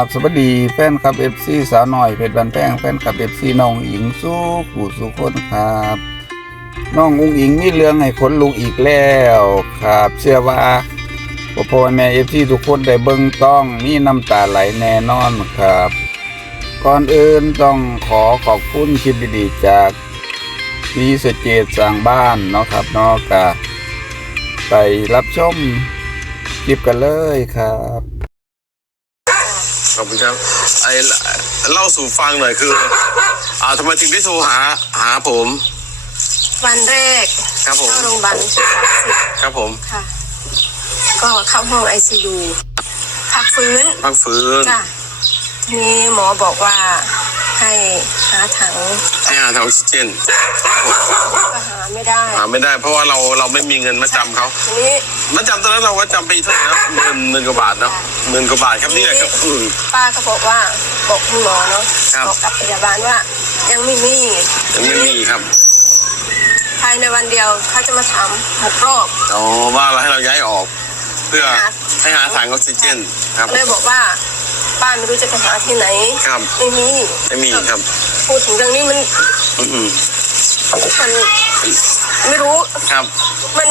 ครับสวัสดีแฟนคลับเอฟซีสาวหน่อยเพชรบันแป้งแฟนคลับเอฟซีน้องอิงสู้ผู้สู้คนครับน้องอุ้งอิงมีเรื่องให้คนลุกอีกแล้วครับเชื่อว่าพ่อพ่อแม่เอฟซีทุกคนได้เบิ่งต้องมีน้ำตาไหลแน่นอนครับ ก่อนอื่นต้องขอขอบคุณคลิปดีๆจากพีสเจตสร้างบ้านเนาะครับนาะกะไปรับชมคลิปกันเลยครับ ขอบคุณครับไอเล่าสู่ฟังหน่อยคือ อ่าทำไมถึงได้โทรหาหาผม วันแรกครับผม เข้าโรงพยาบาลสามสิบครับผมค่ะ ก็เข้าห้องไอซียูพักฟื้นพักฟื้นจ้ะ ทีนี้หมอบอกว่าให้หาถังให้หาทางออกซิเจนก็หาไม่ได้หาไม่ได้เพราะว่าเราเราไม่มีเงินมาจำเขาทีนี้มาจำตอนนั้นเราว่าจำไปเท่าไหร่นะหมื่นหมื่นกว่าบาทเนาะหมื่นกว่าบาทครับนี่แหละครับอืม ป้าก็บอกว่าบอกคุณหมอเนาะครับ บอกกับพยาบาลว่า ยังไม่มียังไม่มีครับภายในวันเดียวเขาจะมาทำหกรอบ อ๋อว่าเราให้เราย้ายออก เพื่อหาให้หาถังออกซิเจนครับ เลยบอกว่า ป้าไม่รู้จะไปหาที่ไหนครับไม่มีไม่มีครับพูดถึงเรื่องนี้มันอืมมันไม่รู้ครับ มัน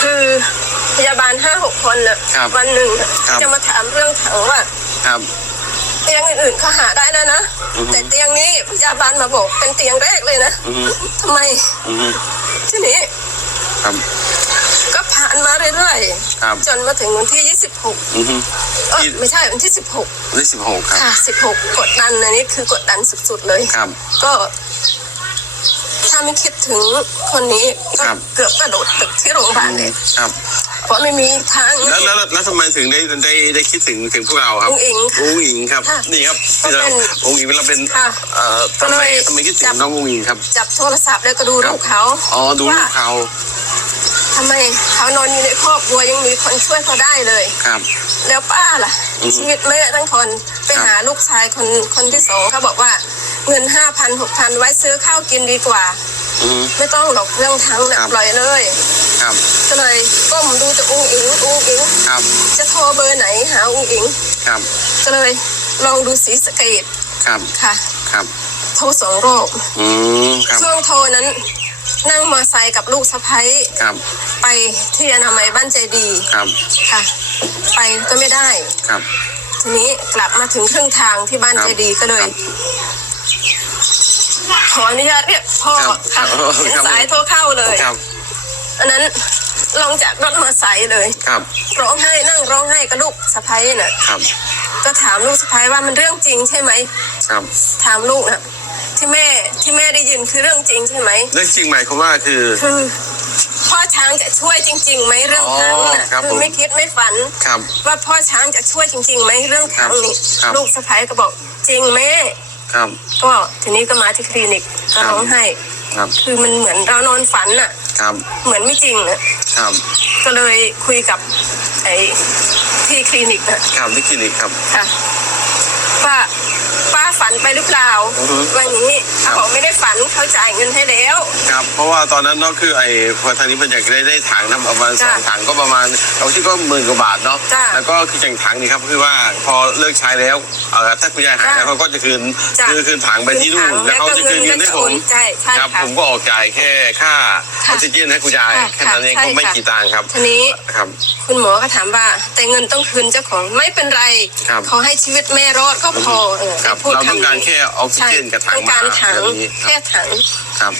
คือพยาบาลห้าหกคนน่ะครับวันหนึ่งน่ะครับจะมาถามเรื่องถังว่าครับเตียงอื่นๆเขาหาได้แล้วนะอือฮึแต่เตียงนี้พยาบาลมาบอกเป็นเตียงแรกเลยนะอืมทำไมอืมทีนี้ครับก็ผ่านมา เรื่อยครับ ๆ จนมาถึงวันที่ 26อืมเออที่ไม่ใช่วันที่วันที่สิบหกครับ16ค่ะ 16 กดดันอันนี้คือกดดันสุดๆเลย ครับ ก็ถ้าไม่คิดถึงคนนี้ก็ครับ เกือบกระโดดตึกที่โรงพยาบาลเลยครับ เพราะไม่มีทาง แล้วแล้วแล้วทำไมถึงได้ได้ได้คิดถึงถึงพวกเราครับอุ้งอิงค่ะอุ้งอิงครับ ค่ะนี่ครับก็ที่เราเป็นอุ้งอิงเราเป็นค่ะเอ่อทำไมก็เลยทำไมคิดถึจังบ น้องอุ้งอิงครับ จับโทรศัพท์แล้วก็ดูครับลูกเขาอ๋อดูลูว่ากเขาทำไมเขานอนอยู่ในครอบครัวยังมีคนช่วยเขาได้เลย ครับ แล้วป้าล่ะ อือฮึชีวิตแม่ทั้งคนไปครับหาลูกชายคนคนที่สองเขาบอกว่าเงินห้าพันหกพันไว้ซื้อข้าวกินดีกว่า อืมไม่ต้องหรอกเรื่องทั้งนะครับ ปล่อยเลย ครับ ก็เลยก้มดูแต่อุ้งอิงอุ้งอิง ครับ จะโทรเบอร์ไหนหาอุ้งอิง ครับ ก็เลยลองดูสีสะเกตครับ ค่ะ ครับ โทรสองรอบอืมครับ ช่วงโทรนั้น นั่งมอไซค์กับลูกสะพ้ยครับไปที่อนามัยบ้านใจดีครับค่ะ ไปก็ไม่ได้ ครับ ทีนี้กลับมาถึงครึ่งทางที่บ้านครับใจดีก็เลยครับขออนุญาตเรียกพ่อครับค่ะครับเห็นครับ สายโทรเข้าเลย ครับอันนั้นลงจากรถมอไซค์เลย ครับร้องไห้นั่งร้องไห้กับลูกสะพ้ยน่ะ ครับก็ถามลูกสะพ้ยว่ามันเรื่องจริงใช่ไหม ครับถามลูกน่ะ ที่แม่ที่แม่ได้ยินคือเรื่องจริงใช่ไหมเรื่องจริงหมายความว่าคือ คือพ่อช้างจะช่วยจริงๆไหมเรื่องทั้งน่ะอ๋อครับคือผมไม่คิดไม่ฝัน ครับ ว่าพ่อช้างจะช่วยจริงๆไหมเรื่องทั้งนี้ครับ ลูกสะพ้ยก็บอกจริงแม่ครับ ก็ทีนี้ก็มาที่คลินิกก็ร้องไห้ครับคือมันเหมือนเรานอนฝันน่ะ ครับเหมือนไม่จริงน่ะครับก็เลยคุยกับไอ้ที่คลินิกน่ะครับที่คลินิกครับค่ะว่าป้าฝันไป หรือเปล่าอือฮึวันนี้ครับเขาบอกไม่ได้ฝันเขาจ่ายเงินให้แล้ว ครับเพราะว่าตอนนั้นเนาะคือไอ้พอทางนี้มันอยากได้ได้ถังนะประมาณสจ้ะองถังก็ประมาณเราคิดก็หมื่นกว่าบาทเนาะจ้ะแล้วก็คืออย่างถังนี่ครับคือว่าพอเลิกใช้แล้วเออถ้าคุณยายหายแล้วจ้ะเขาก็จะคืนจ้ะ คือคืนถังไปที่นู่นคืนถังแล้วเขาจะคืนแล้วก็เงินให้เงินผมก็จะโอนใช่ใช่ครับค่ะ ผมก็ออกจ่ายแค่ค่าอค่ะอกซิเจนให้คุณยายค่ะแค่นั้นเองค่ะก็ไม่ใช่ค่ะ กี่ตังค์ครับทีนี้ครับ คุณหมอก็ถามว่า แต่เงินต้องคืนเจ้าของไม่เป็นไรครับ ขอให้ชีวิตแม่รอดก็พอเออครับพูดเราต้องคำนี้การแค่ออกซิใช่เจนกับถังต้องการมาถังแบบนี้คแค่รับถังครับ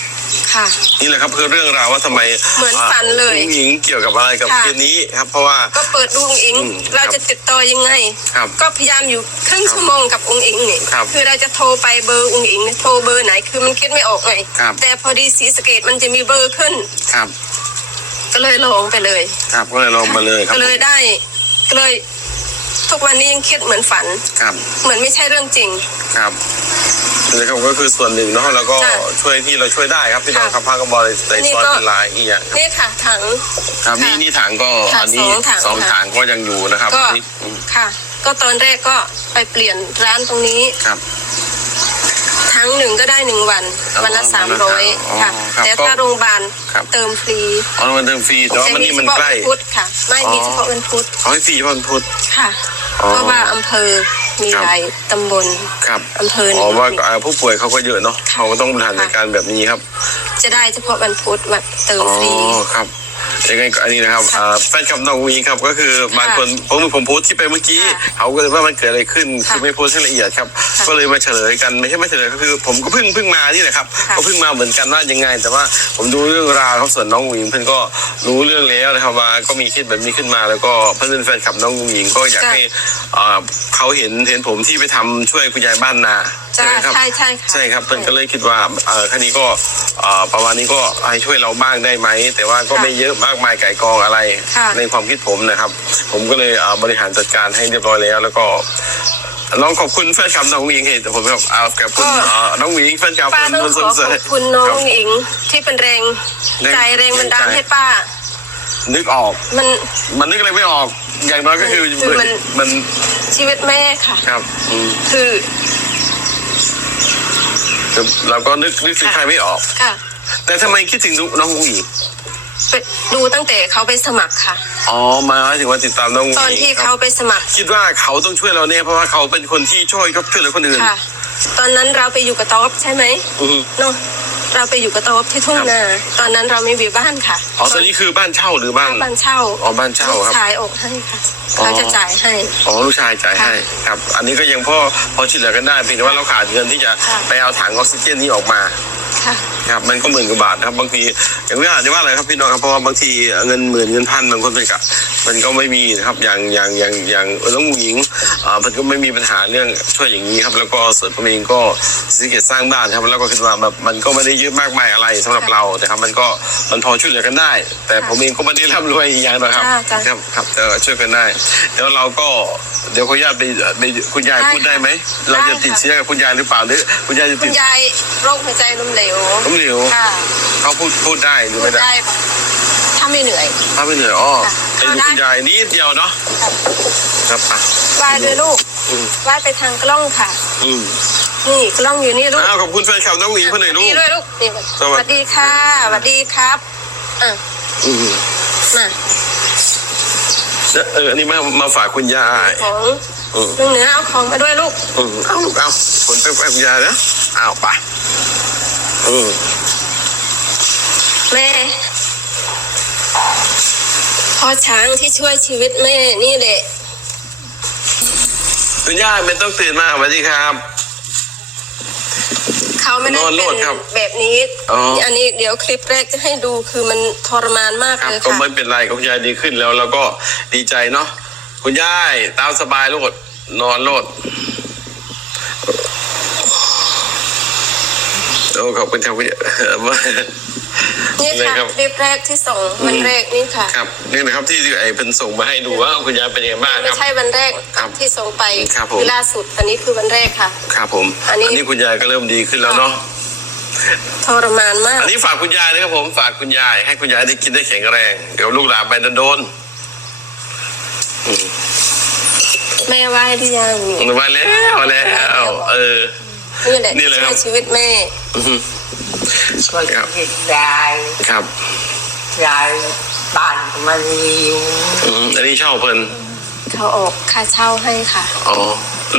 ค่ะ นี่แหละครับคือเรื่องราวว่าทำไมเหมือนฝันเลยผู้หญิงเกี่ยวกับอะไรกับค่ะเคสนี้ครับ เพราะว่าก็เปิดดูองอิงอืมเราจะติดต่อยังไงครับก็พยายามอยู่ครึ่งชั่วโมงกับองอิงนี่ครับอเราจะโทรไปเบอร์องอิงเนี่ยโทรเบอร์ไหนคือมันคิดไม่ออกไงครับแต่พอดีสีสะเกตมันจะมีเบอร์ขึ้นครับ ก็เลยลองไปเลย ครับก็เลยลงมาเลยครับก็เลยได้ก็เลย ทุกวันนี้ยังคิดเหมือนฝัน ครับเหมือนไม่ใช่เรื่องจริง ครับนี่ครับก็คือส่วนหนึ่งเนาะแล้วก็จ้ะช่วยที่เราช่วยได้ครับพี่น้องครับค่ะพากบอลในนี่ซอยก็ เป็นลายอีกอย่างครับนี่ค่ะถัง ครับค่ะนี่นี่ถังก็ค่ะอันนี้สองถังสองค่ะถังก็ยังอยู่นะครับก็นี่อืมค่ะ ก็ตอนแรกก็ไปเปลี่ยนร้านตรงนี้ครับ ทั้งหนึ่งก็ได้หนึ่งวัน อ๋อวันละวันสามละร้อยอ๋อค่ะ ครับแต่ก็ถ้าโรงพยาบาลครับ เติมฟรีอ๋อมันเติมฟรีแต่ว่ามันนี่มันจะใกล้เฉพาะวันพุธค่ะ ไม่มีอ๋อเฉพาะวันพุธเขาให้ฟรีวันพุธค่ะอ๋อ เพราะว่าอำเภอมีครับหลายตำบลครับอำเภอหอ๋นึ่องว่าเอ่อผู้ป่วยเขาก็เยอะเนาะค่ะเขาก็ต้องบริหารจัดการแบบนี้ครับ จะได้เฉพาะวันพุธวันเติมอ๋อฟรีครับ ยังไงก็อันนี้นะครับค่ะอ่าแฟนคลับน้องวิงครับก็คือบางคนผมผมโพสต์ที่ไปเมื่อกี้ค่ะเขาก็เลยว่ามันเกิดอะไรขึ้นค่ะคือไม่โพสต์ให้ละเอียดครับค่ะก็เลยมาเฉลยกันไม่ใช่ไม่เฉลยก็คือ ผมก็เพิ่งเพิ่งมานี่แหละครับค่ะก็เพิ่งมาเหมือนกันว่ายังไง แต่ว่าผมดูเรื่องราวครับส่วนน้องวิงเพื่อนก็รู้เรื่องแล้วนะครับว่าก็มีเคสแบบนี้ขึ้นมาแล้วก็เพื่อนเป็นแฟนคลับน้องวิงก็อยากให้อ่าเขาเห็นเห็นผมที่ไปทำช่วยคุณยายบ้านนาจ้าไหมครับใช่ใช่ค่ะ ใช่ครับเพิ่นก็เลยคิดว่าเอ่อคดีก็เอ่อประมาณนี้ก็ให้ช่วยเราบ้างได้ไหม แต่ว่าก็ค่ะไม่เยอะมากมายไก่กองอะไร ค่ะ ในความคิดผมนะครับ ผมก็เลยเอ่อบริหารจัดการให้เรียบร้อยแล้ว แล้วก็น้องขอบคุณแฟนคลับน้องวิงเหตุผมแบบเอาขอบคุณเอ่อน้องวิงแฟนคลับป้าต้องขอขอบคุณน้องหญิงที่เป็นแรงแรงใจแรงบันดาลใจ ให้ป้า นึกออก มัน มันนึกอะไรไม่ออก อย่างน้อยก็คือคือมันมันชีวิตแม่ค่ะ ครับอืม คือ คือเราก็นึกนึกถึงใครไม่ออก ค่ะ แต่ทำไมคิดถึงน้องวิงไปดูตั้งแต่เขาไปสมัครค่ะ อ๋อมาหมายถึงว่าติดตามน้องวิงตอนที่ครับเขาไปสมัครคิดว่าเขาต้องช่วยเราเนี่ยเพราะว่าเขาเป็นคนที่ช่วยก็ช่วยเหลือคนอื่น ค่ะ ตอนนั้นเราไปอยู่กับต๊อบใช่ไหมอือฮึ เนาะ เราไปอยู่กับต๊อบที่ทุ่งนา ตอนนั้นเราไม่มีบ้านค่ะอ๋อตอนนี้คือบ้านเช่าหรือบ้านบ้านเช่าอ๋อบ้านเช่าครับลูกชายออกให้ค่ะอ๋อเขาจะจ่ายให้อ๋อลูกชายจ่ายให้ครับ อันนี้ก็ยังพอพอช่วยเหลือกันได้เพียงแต่ว่าเราขาดเงินที่จะค่ะไปเอาถังออกซิเจนนี้ออกมา ค่ะ ครับมันก็หมื่นกว่าบาทนะครับ บางทีอย่างที่ว่าที่ว่าอะไรครับพี่น้องครับเพราะว่าบางทีเงินหมื่นเงินพันบางคนเป็นกะมันก็ไม่มีนะครับอย่างอย่างอย่างอย่างเออน้องหญิงอ่ามันก็ไม่มีปัญหาเรื่องช่วยอย่างนี้ครับ แล้วก็ส่วนผมเองก็ซื้อเกตสร้างบ้านครับ แล้วก็คิดว่าแบบมันก็ไม่ได้เยอะมากมายอะไรสำหรับเราแต่ครับ มันก็มันพอช่วยเหลือกันได้ แต่ผมเองก็ไม่ได้ร่ำรวยอีกอย่างนะครับจ้าจ้าครับครับแต่ช่วยกันได้เดี๋ยวเราก็เดี๋ยวขออนุญาตไปไปคุณยายได้พูดได้ไหมค่ะเราจะได้ติดค่ะเชื้อกับคุณยายหรือเปล่าหรือคุณยายจะคุติณด ยายโรคหัวใจล้มเหลวล้มเหลวค่ะเขาพูดพูดได้หรือพูไม่ดได้ได้ถ้าไม่เหนื่อย ถ้าไม่เหนื่อยอ๋อค่ะไปดูเอาได้คุณยายนิดเดียวเนาะค่ะครับอะไหว้ด้วยลูกอืมไหว้ไปทางกล้องค่ะ อืมนี่กล้องอยู่นี่ลูกอ้าวขอบคุณแฟนคลับน้องหญิงเพื่อนหน่อยลูก นี่ด้วยลูกนี่สสวัวัสสดีดีค่ะสวัสดีครับอะอืมมาเอออันนี้มามาฝากคุณยายของอืม ลุงเหนือเอาของมาด้วยลูก อืมเอาลูกเอาผลไปฝากคุณยายนะอ้าวไป อืมแม่ พ่อช้างที่ช่วยชีวิตแม่นี่แหละคุณยายไม่ต้องตื่นมาสวัสดีครับ เขาไม่ได้นอนโลเป็ดนครับแบบนี้ อ๋ออั อันนี้เดี๋ยวคลิปแรกจะให้ดูคือมันทรมานมากครับเลยก็ค่ะ ไม่เป็นไรก็คุณยายดีขึ้นแล้ว แล้วก็ดีใจเนาะคุณยายตามสบายโลดนอนโลด โอ้ขอบคุณครับคุณยายนี่เลยค่ะครับ คลิปแรกที่ส่งวันแรกนี่ค่ะ ครับนี่นะครับที่ไอ้เพิ่นส่งมาให้ดูว่าคุณยายเป็นยังไงบ้างคไม่รับ ใช่วันแรกครับที่ส่งไปครับผม อล่าสุด อันนี้คือวันแรกค่ะ ครับผมอันนี้คุณยายก็เริ่มดีขึ้นแล้วเนาะทรมานมาก อันนี้ฝากคุณยายนะครับผมฝากคุณยาย ให้คุณยายได้กินได้แข็งแรงเดี๋ยวลูกหลานไปโดนแม่ไหว้หรือยังๆมาแล้วแล้ว เออ นี่แหละนี่เลยคช่รับวยชีวิตแม่อื้อหือก็ยิดยายครับยายบ้านก็มันมีอยู่อืมอันนี้เช่าเพิ่นเขาออกค่าเช่าให้ค่ะอ๋อ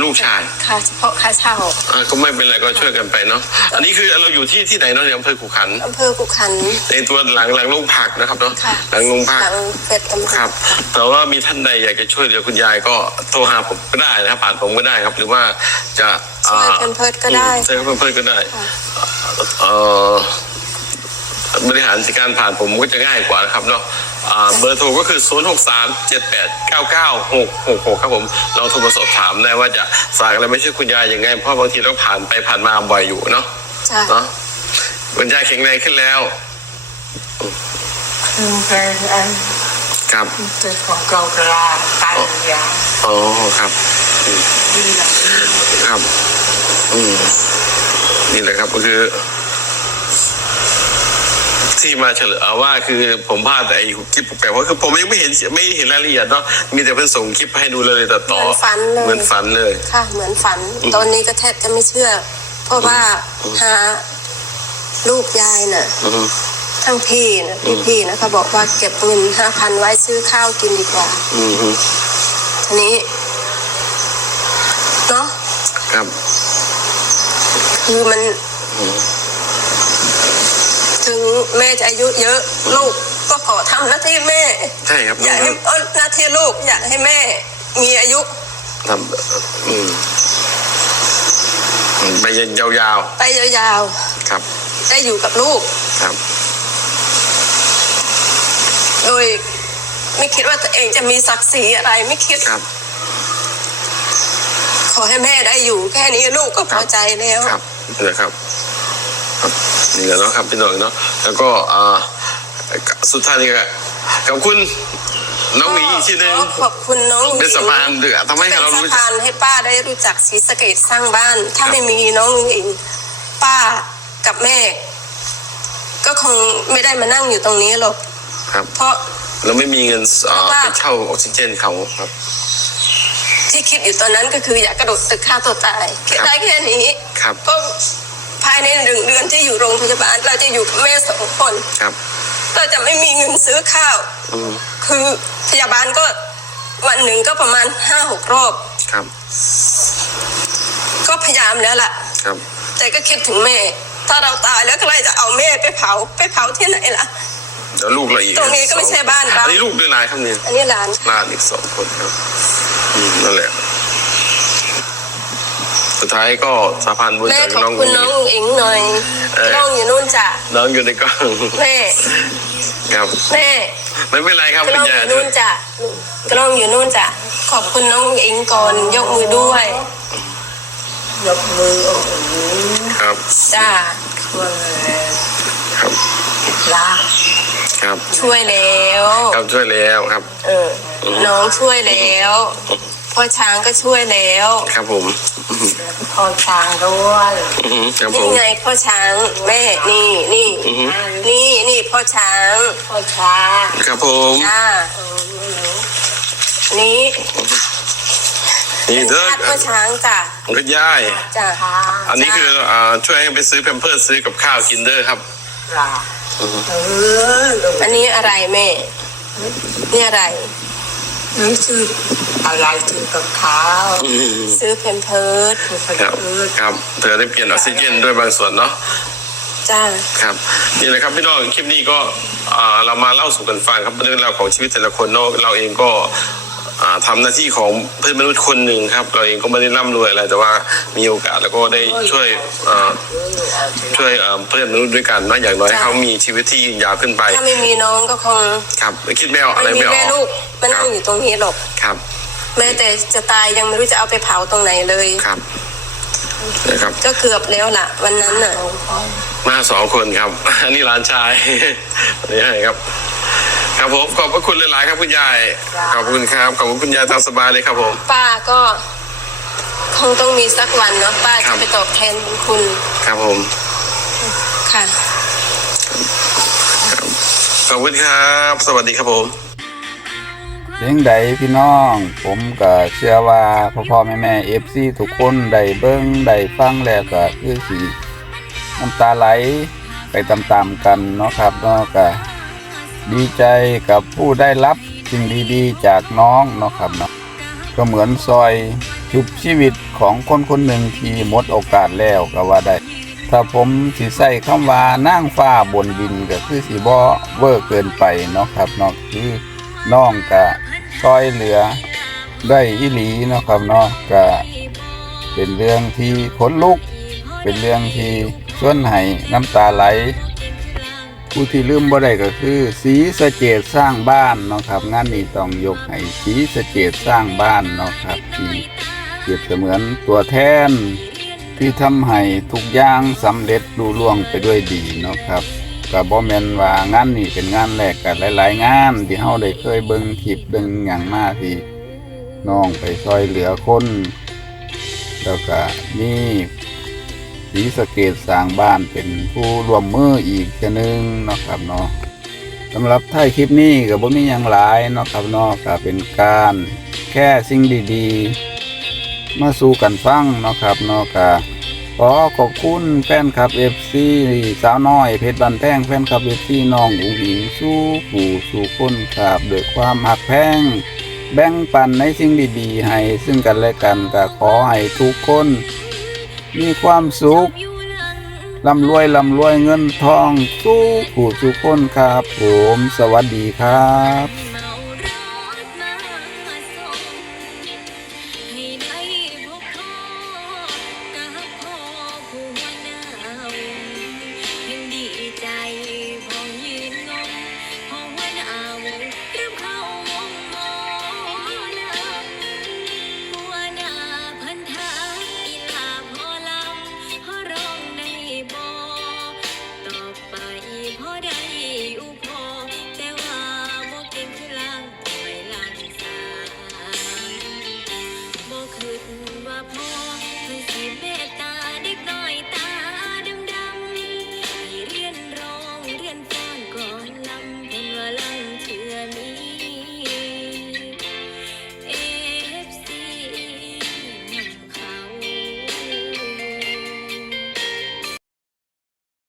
ลูกชายค่าเฉพาะค่าเช่าอ่าก็ไม่เป็นไรก็ช่วยกันไปเนาะอันนี้คือเราอยู่ที่ที่ไหนเนาะในอำเภอขุขันธ์อำเภอกุขัน ในตัวหลังหลังโรงผักนะครับเนาะค่ะหลังโรงผัก หลังเฟดตำรวจครับ แต่ว่ามีท่านใดอยากจะช่วยเหลือคุณยายก็โทรหาผมก็ได้นะครับผ่านผมก็ได้ครับ หรือว่าจะ ช่วยกันเพิดก็ได้ช่วยกันเพิ่มก็ได้ค่ะ เอ่อบริหารจัดการผ่านผมก็จะง่ายกว่านะครับเนาะอ่าเบอร์โทรก็คือ 0 6 3 7 8 9 9 6 6 6 ครับผมเราโทรมาสอบถามได้ว่าจะฝากอะไรไม่ใช่วยคุณยายยังไง เพราะบางทีเราผ่านไปผ่านมาบ่อยอยู่เนาะจ้ะเนาะคุณยายแข็งแรงขึ้นแล้วคือเป็นอันครับเป็นของเกากลาตันยาอ๋อครับดีหลัง ครับ อืมนี่แหละครับก็คือ ที่มาเฉลยเอาว่าคือผมพลาดแต่ไอ้คลิปแปลกๆเพราะคือผมยังไม่เห็นไม่เห็นรายละเอียดเนาะมีแต่เพิ่นส่งคลิปให้ดูเลยแต่ต่อเหมือนฝันเลย เหมือนฝันเลย ค่ะ เหมือนฝัน ตอนนี้ก็แทบจะไม่เชื่อ เพราะว่าหาลูกยายน่ะ อือฮึทั้งพี่นะพี่พี่ๆนะเขาบอกว่าเก็บเงินห้าพันไว้ซื้อข้าวกินดีกว่า อือฮึทีนี้ ครับ คือมัน ถึงแม่จะอายุเยอะ ลูกก็ขอทำหน้าที่แม่ ใช่ครับอยากให้เอ้ยหน้าที่ลูก อยากให้แม่ มีอายุทำอืมไปยาวไปยาวๆ ครับๆได้อยู่กับลูก ครับ โดยไม่คิดว่าตัวเองจะมีศักดิ์ศรีอะไรไม่คิดครับ ขอให้แม่ได้อยู่แค่นี้ลูกก็พอใจแล้วครับนี่นะครับครับนี่แหละเนาะครับพี่น้องเนาะแล้วก็อ่าสุดท้ายนี่ก็ขอบคุณน้องหมีอีกทีหนึงก็ขอบคุณน้องเป็นสะพานเดือทำให้เป็นเราสะรู้จักพานให้ป้าได้รู้จักศรีสะเกดสร้างบ้าน ถ้าไม่มีน้องอิงป้ากับแม่ ก็คงไม่ได้มานั่งอยู่ตรงนี้หรอกครับ เพราะเราไม่มีเงินอ่าเพราะว่าไปเช่าออกซิเจนเขาครับที่ คิดอยู่ตอนนั้นก็คืออยากกระโดดตึกฆ่าตัวตายคิดได้แค่นี้ครับก็ภายในหนึ่งเดือนที่อยู่โรงพยาบาลเราจะอยู่กับแม่สองคนครับเราจะไม่มีเงินซื้อข้าวอืมคือพยาบาลก็วันหนึ่งก็ประมาณห้าหกรอบครับ ก็พยายามแล้วล่ะครับ แต่ก็คิดถึงแม่ ถ้าเราตายแล้วใครจะเอาแม่ไปเผาไปเผาที่ไหนล่ะ เดี๋ยวลูกเราอีกตรงนี้ก็ไม่ใช่บ้านเราอันนี้ลูกด้วยลายครับเนี่ยอันนี้หลานลานอีกสองคนครับอืมนั่นแหละ สุดท้ายก็สะพานบุญแม่จากขอบน้องคุณน้องอุ๋งอิงหน่อยเออน้องอยู่นู่นจ้ะน้องอยู่ในกล้องแม่ครับ แม่ไม่เป็นไรครับกล้คุองณอยายยู่นู่นจ้ะกล้องอยู่นู่นจ้ะขอบคุณน้องอุ๋งอิงก่อนยกมือด้วยยกมือโอ้โหครับ จ้าช่วยครับ รัก ครับ ช่วยแล้ว ครับช่วยแล้วครับ เออ น้องช่วยแล้วพ่อช้างก็ช่วยแล้วครับผมพอช้างด้วยอือหือครับผนี่มไงพ่อช้างแม่นี่นี่อือหือนี่นี่พ่อช้างพอช้างครับผมจ้าเออไม่รู้นี่นี่เด้อญาติพ่อช้างจ้ะคุณย่ายจ้ะช้างอันนี้คืออ่าช่วยให้ไปซื้อแพมเพิร์สซื้อกับข้าวกินเด้อครับรัก เออลูกอันนี้อะไรแม่ นี่อะไรนี่คืออะไรถึงกับข้าวซื้อเพมเพิร์ดคือครับเออครับ เธอได้เปลี่ยนออกซิเจนด้วยบางส่วนเนาะ จ้า ครับนี่แหละครับพี่น้องคลิปนี้ก็อ่าเรามาเล่าสู่กันฟังครับเรื่องราวของชีวิตแต่ละคนเนาะเราเองก็ อ่าทำหน้าที่ของเพื่อนมนุษย์คนหนึ่งครับ เราเองก็ไม่ได้ร่ำรวยอะไรแต่ว่ามีโอกาสแล้วก็ได้ช่วยอ่าช่วยอ่าเพื่อนมนุษย์ด้วยกันเนาะอย่างน้อยให้เขามีชีวิตที่ยืนยาวขึ้นไป ถ้าไม่มีน้องก็คงครับคิดไม่ออกอะไรไม่มีไม่ออแม่กลูกมานั่งอยู่ตรงนี้หรอกครับแม้แต่จะตายยังไม่รู้จะเอาไปเผาตรงไหนเลยครับนะครับก็เกือบแล้วล่ะ วันนั้นน่ะมาสองคนครับอันนี้หลานชายอันนี้ให้ครับ ครับผมขอบพระคุณหลายๆครับคุณยายขอบคุณครับขอบคุณคุณยายตามสบายเลยครับผม ป้าก็คงต้องมีสักวันเนาะป้าครัจะบ ไปตอบแทนบุญคุณครับผมค่ะขอบคุณครับ สวัสดีครับผมเสียงใดพี่น้อง ผมก็เชื่อว่าพ่อพ่อแม่แม่เอฟซีทุกคนได้เบิ้งได้ฟังแล้วก็คือสีน้ำตาไหลไปตามๆกันเนาะครับเนาะก็ ดีใจกับผู้ได้รับสิ่งดีๆ จากน้องเนาะครับเนาะก็เหมือนซอยชุบชีวิตของคนคนหนึ่งที่หมดโอกาสแล้วก็ว่าได้ ถ้าผมสิใส่คำว่านั่งฟ้าบนดินก็คือสิบ่เวอร์เกินไปเนาะครับเนาะคือน้องก็ซอยเหลือได้อีหลีเนาะครับเนาะก็เป็นเรื่องที่ขนลุก เป็นเรื่องที่ชวนให้น้ำตาไหล ผู้ที่ลืมบ่ได้ก็คือสีสะเจดสร้างบ้านเนาะครับงานนี้ต้องยกให้สีสะเจดสร้างบ้านเนาะครับที่เปรียบเสมือนตัวแทนที่ทำให้ทุกอย่างสำเร็จลุล่วงไปด้วยดีเนาะครับก็บ่แม่นว่างานนี้เป็นงานแรกกันหลาย ๆ งานที่เฮาได้เคยเบิ่งคลิปเบิ่งหยังมากที่น้องไปช่วยเหลือคน แล้วก็นี่ ศรีสะเกดสร้างบ้านเป็นผู้รวมมืออีกชนึงนะครับเนาะสำหรับท้ายคลิปนี้กับบ่มีอย่างหลายนะครับเนาะก็เป็นการแค่สิ่งดีๆ มาสู่กันฟังนะครับเนาะก็ขอขอบคุณแฟนคลับเอฟซีสาวน้อยเพชรบันแท้งแฟนคลับเอฟซีน้องอุ๋งหิงสู้ผู้สู่คนครับด้วยความหักแพงแบ่งปันในสิ่งดีๆ ให้ซึ่งกันและกันก็ขอให้ทุกคน มีความสุขลำรวยลำรวยเงินทองสู้ผู้สุขคนครับผม สวัสดีครับ